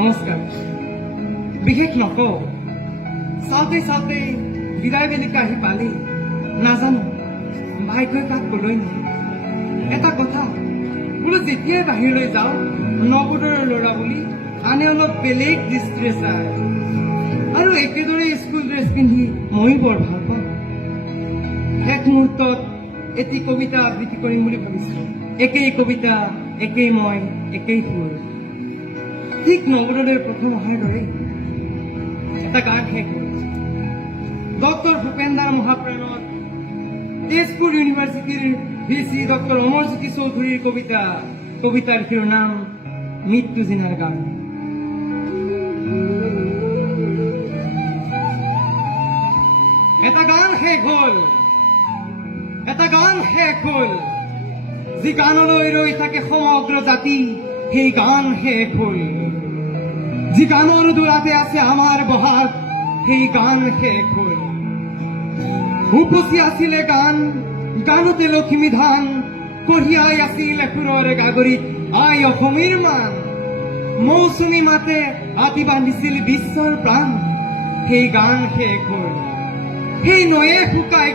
নমস্কাৰ বিশেষ নকওঁ চাওঁতে চাওঁতে বিদায় বেলিকা আহি পালি নাজানো ভাগ্যই কাক কলৈ নিয়ে এটা কথা বোলো যেতিয়াই বাহিৰলৈ যাওঁ নৱোদয়ৰ ল'ৰা বুলি আনে অলপ বেলেগ দৃষ্টিৰে চায় আৰু একেদৰে স্কুল ড্ৰেছ পিন্ধি ময়ো বৰ ভাল পাওঁ শেষ মুহূৰ্তত এটি কবিতা আবৃত্তি কৰিম বুলি ভাবিছিলো একেই কবিতা একেই মই একেই সুৰ ঠিক নৱোদয়ৰ প্ৰথম অহাৰ দৰে এটা গান শেষ হ'ল ডক্টৰ ভূপেন দাৰ মহাপ্ৰাণত তেজপুৰ ইউনিভাৰ্চিটিৰ ভিচি ডক্টৰ অমৰজ্যোতি চৌধুৰীৰ কবিতাৰ শিৰোনাম মৃত্যু জিনাৰ গান এটা গান শেষ হ'ল যি গানলৈ ৰৈ থাকে সমগ্ৰ জাতি সেই গান শেষ হ'ল যি গানৰ দোলাতে আছে আমাৰ বহাগ সেই গান শেষ হ'ল উপচি আছিলে গানতে লখিমী ধান কঢ়িয়াই আছিল সুৰৰে গাগৰিত আই অসমীৰ মান মৌচুমী মাতে আতি বান্ধিছিল বিশ্বৰ প্ৰাণ সেই গান শেষ হ'ল সেই নৈয়ে শুকাই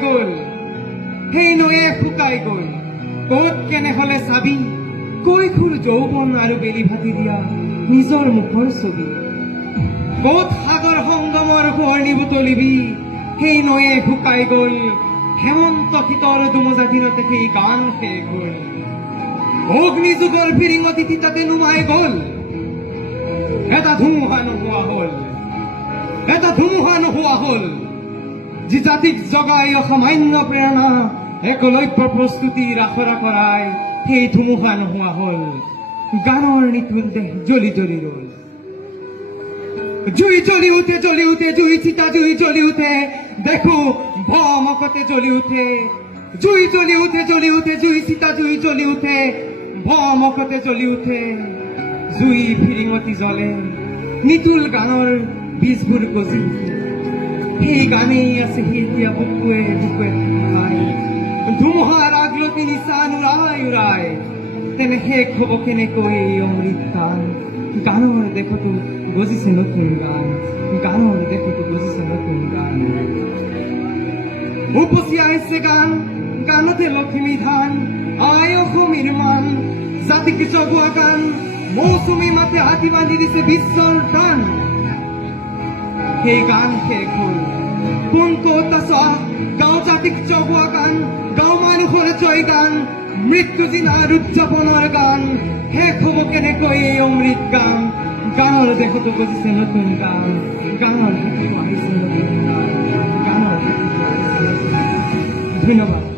গ'ল ক'ত কেনে হলে চাবি কৈশোৰ যৌৱন আৰু বেলি ভাতি দিয়া নিজৰ মুখৰ ছবি ক'ত সাগৰ সংগমৰ সোঁৱৰণি বুটলিবি সেই নৈয়ে শুকাই গ'ল হেমন্ত শীতৰ দুমজা দিনতে সেই গান শেষ হ'ল অগ্নিযুগৰ ফিৰিঙতি তিতাতে নুমাই গ'ল এটা ধুমুহা নোহোৱা হ'ল যি জাতিক জগাই অসামান্য প্ৰেৰণা একলব্য প্ৰস্তুতিৰ আখৰা কৰাই সেই ধুমুহা নোহোৱা হ'ল গানৰ নিতুল দেহ জ্বলি ৰ'ল জুই জ্বলি উঠে জুই চিতা জুই জ্বলি উঠে দেখো ভমকতে জ্বলি উঠে জুই জ্বলি উঠে জুই চিতা জুই জ্বলি উঠে ভমকতে জ্বলি উঠে জুই ফিৰিঙতি জ্বলে নিতুল গানৰ বীজবোৰ গজি উঠে সেই গানেই আছে এতিয়া বুকুৱে ধুমুহাৰ আগলতি নিচান উৰাই তেনে শেষ হ'ব কেনেকৈ এই অমৃত গান গানৰ দেশতো গজিছে নতুন গান উপচি আহিছে গানতে লখিমী ধান আই অসমীৰ মান জাতিক জগোৱা গান মৌচুমী মাতে হাতি বান্ধি দিছে বিশ্বৰ প্ৰাণ সেই গান শেষ হ'ল কোন ক'ত আছ গাঁও জাতিক জগোৱা গান গাঁও মানুহৰ জয় গান মৃত্যু জিনাৰ উদযাপনৰ গান শেষ হ'ব কেনেকৈ এই অমৃত গান গানৰ দেশতো গজিছে নতুন গান গানৰ দেশতো আহিছে নতুন গান ধন্যবাদ।